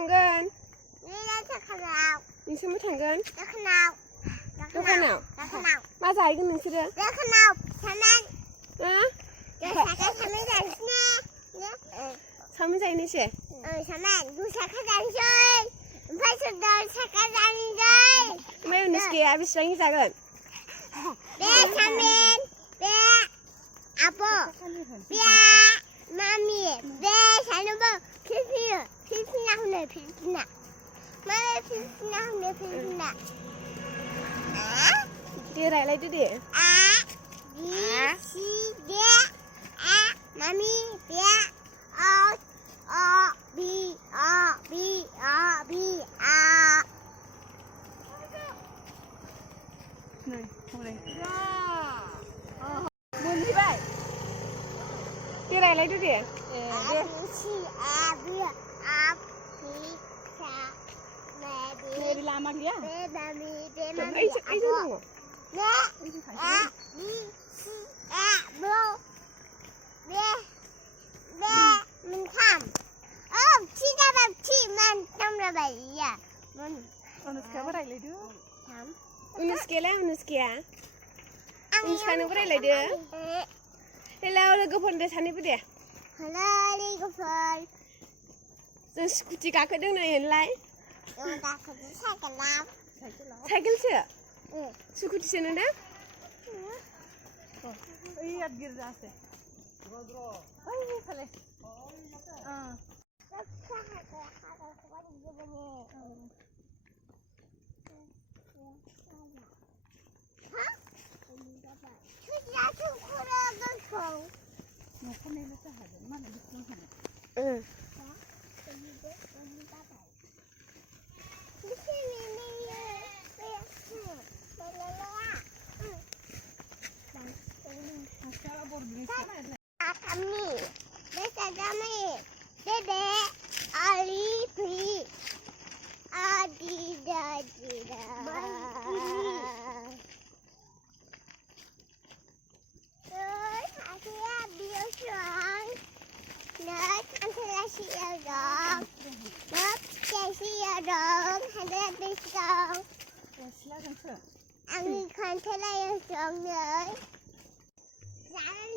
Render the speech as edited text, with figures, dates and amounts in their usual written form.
थांगोन? दखानाव। नोंसोर मा थांगोन? दखानाव। दखानाव? मा जाहैगोन नोंसोरो? दखानाव सामान। सामान जानोसै। सामान जाहैनोसै? सामान 2 साखा जानोसै। ओमफ्राय 10 साखा जानोसै। ओमफ्राय उनिसकिया बेसेबांनि जागोन? बे सामान, बे आब', बे मामि, बे सानैबो फिलिपिना होनो फिलिपिना। माबे फिलिपिना होनो फिलिपिना? दे रायलायदो दे। B C D मामि बे B नै हनै मोनहैबाय दे रायलायदो दे। नै लामा गैया? ओइजों दङ। उनुसकायाबो रायलायदो। उनुसकायालाय उनुसकाया? उनुसकानोबो रायलायदो। हेलौ लोगोफोरनो सानैबो दे। हेलौ लोगोफोर। जों स्कुटि गाखोदों नै होनलाय। साइकेलाव। साइकेलसो? स्कुटिसो नोंना? ओइ गिर्जासो। ओइ फाले। Kami, besar kami, dede, ali, pri, adida, adida. Terus akhirnya biosong, terus antara siadong, terus siadong, ada pisau. Angin antara yang song deh. Jangan